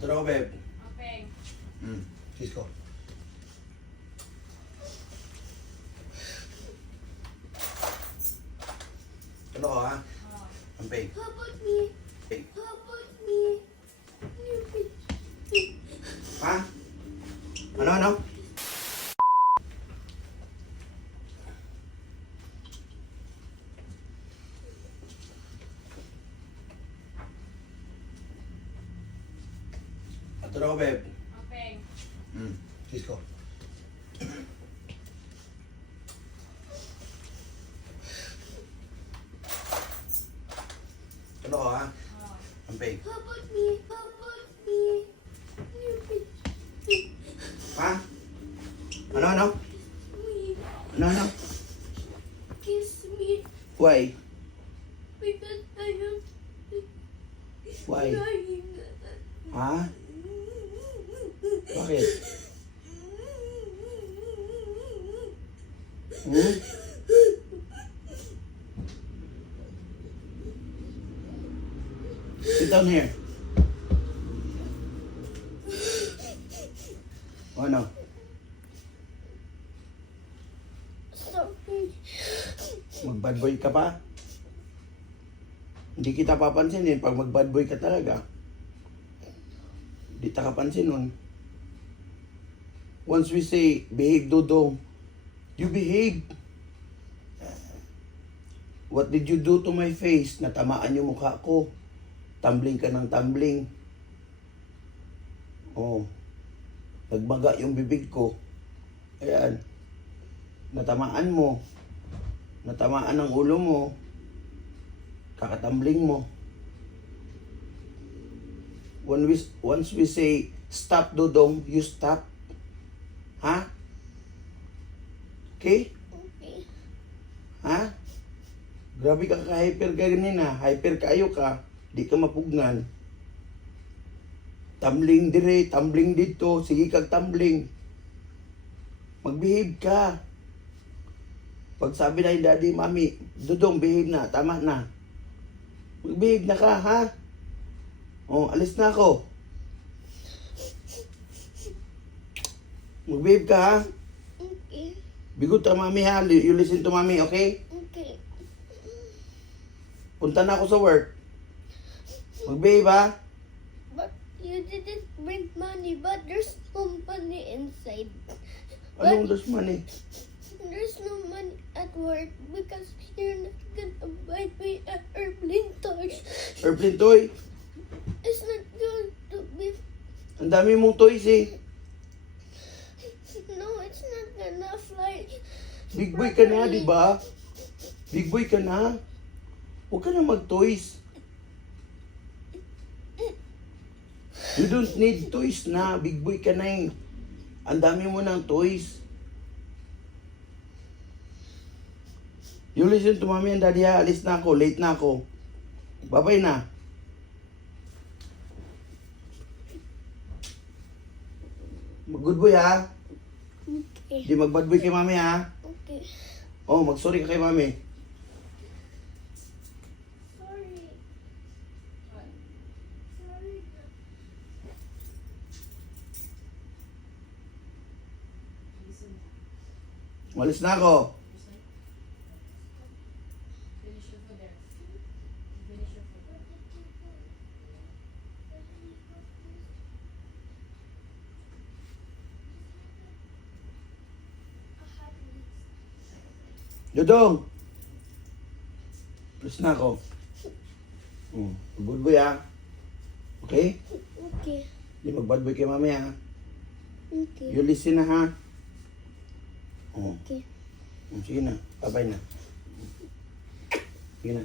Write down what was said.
Ato na ko, babe. Okay. Cisco. Ano ko, ha? Oh. Amping. How about me? Amping. How about me? Ha? Ano? Ato na ko, babe. Okay. Cisco. Ano ko, ha? Oh. Amping. How about me? How about me? Ha? Ano? Me. Ano? Kiss me. Why? Because I am Why? crying. Ha? Bakit? Hmm? Sit down here. O ano? Sorry. Mag-bad boy ka pa? Hindi kita papansinin pag mag-bad boy ka talaga. Hindi ta kapansin nun. Once we say, behave, Dodong, you behave. What did you do to my face? Natamaan yung mukha ko. Tumbling ka ng tumbling. Oh. Nagbaga yung bibig ko. Ayan. Natamaan mo. Natamaan ang ulo mo. Kakatumbling mo. Once we say, stop, Dodong, you stop. Ha? Okay? Okay. Ha? Grabe ka ka-hyper ka ganina. Hyper kayo ka. Di ka mapugnan. Tumbling dire, tumbling dito. Sige kag tumbling. Mag-behave ka. Pag sabi na yung daddy, mami, Dodong, behave na. Tama na. Mag-behave na ka, ha? Oh, alis na ako. Mag-behave ka, ha? Okay. Bigot ka, mami, ha? You listen to mami, okay? Okay. Punta na ako sa work. Mag-behave, ha? But you didn't bring money, but there's no money inside. Anong das money? There's no money at work because you're not gonna buy me an airplane toy. Airplane toy? It's not going to be. Ang dami mong toys, eh. No, it's not gonna fly. Big boy ka na, di ba? Big boy ka na. Huwag ka na mag-toys. You don't need toys na. Big boy ka na, eh. Ang dami mo ng toys. You listen to mami and daddy, ha? Alis na ako. Late na ako. Bye-bye na. Good boy, ha? Okay. Di mag-bad boy kay mami, ha? Okay. Oh, mag-sorry ka kay mami. Sorry. What? Sorry. Listen. Malis na ako. Listen. Finish your food there. Finish your food. Dodong! Malis na ako. Good boy, ha? Okay? Okay. Di mag-bad boy kay mami, ha? Okay. You listen na, ha? Oh, Okay. sige na. Bye-bye na. Sige na.